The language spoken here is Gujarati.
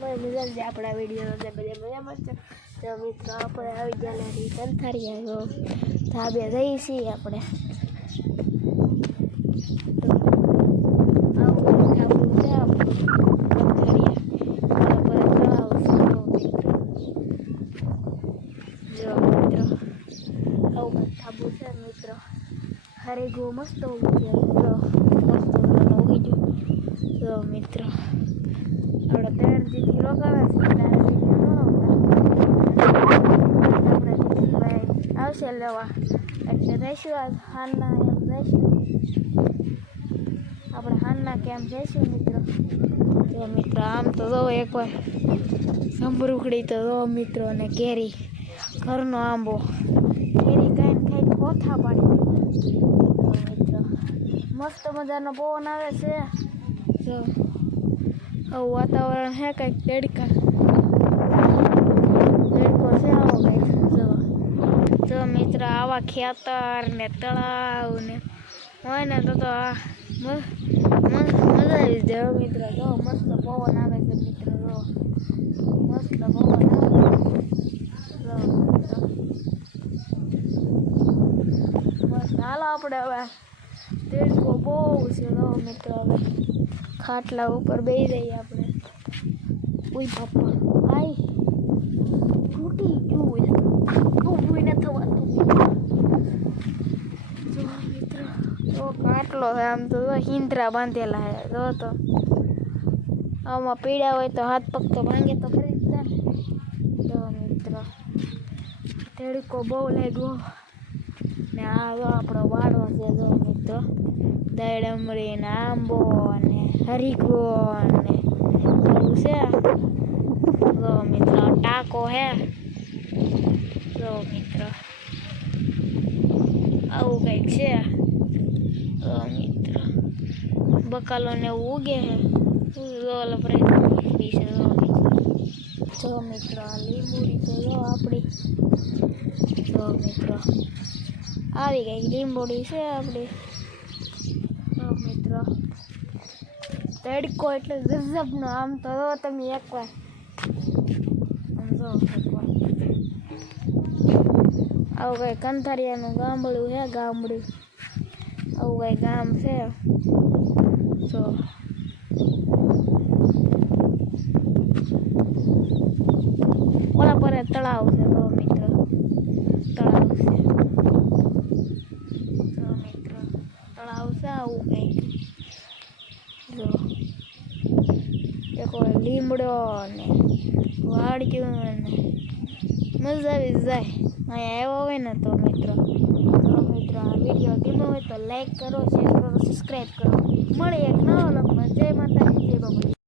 મજા જ આપણા વિડીયો બધા મજામાં છે. તો મિત્રો આપણે આવી ગયેલા કંથારી આવ્યો ધાબે જઈએ છીએ આપણે. મિત્રો હરે ગો મસ્ત ઉગી ગયો મિત્રો. આપણે ત્રણ દીથી રોકાવા છે આવશે લેવા એટલે રહીશું હાલના એમ રહીશું આપણે હાલના કેમ જઈશું મિત્રો. તો મિત્રો આમ તો જો એકવાર સંભરૂખડી તો જો મિત્રો અને કેરી ઘરનો આંબો કેરી ખાઈને કોથા પાડી મિત્રો. મસ્ત મજાનો પવન આવે છે. જો આવું વાતાવરણ હે કંઈક દેડકો છે આવો કંઈક. જો મિત્ર આવા ખેતર ને તળાવ ને હોય ને તો મજા આવી જાય મિત્ર. જો મસ્ત પવન આવે છે મિત્ર. જો મસ્ત પવન આવે મસ્ત. હાલો આપણે હવે દેડકો બહુ છે જો મિત્ર. હવે ખાટલા ઉપર બેસી જઈએ આપણે. ઉઈ બાપા આઈ તૂટી ગયું ઊભું ન થવાતું. જો મિત્ર તો કાટલો છે આમ તો હિંદરા બાંધેલા છે. જો તો આમાં પીડા હોય તો હાથ પગ તો ભાંગે તો ખરી જ ને. જો મિત્ર દેડકો બહુ લાગ્યો ને આ જો આપણો વાડો છે. જો મિત્ર દાડમરી ને આંબો ને હરીકો ને એવું છે. જો મિત્ર ટાકો હે. જો મિત્ર આવું કંઈક છે. જો મિત્ર બકાલો ને એવું ઉગે છે. જો મિત્ર આ લીંબુડી તો જો આપણી. જો મિત્ર આવી કંઈક લીંબુડી છે આપણી. જો મિત્ર તડકો એટલે ગજબનો આમ તો જો તમે એકવાર જો આવું કંઈ કંથારિયાનું ગામડું છે. ગામડું આવું કંઈ ગામ છે. જો ઓલા પર તળાવ છે. જો મિત્ર તળાવ છે. જો મિત્ર તળાવ છે આવું કંઈક. જો એક લીમડો ને વાડક્યું ને મજા આવી જાય અહીંયા આવ્યો હોય ને તો મિત્રો. આ વિડીયો ગમ્યો હોય તો લાઈક કરો, શેર કરો, સબસ્ક્રાઈબ કરો. મળે એક નવા લોકમાં. જય માતાજી, જય બાબા.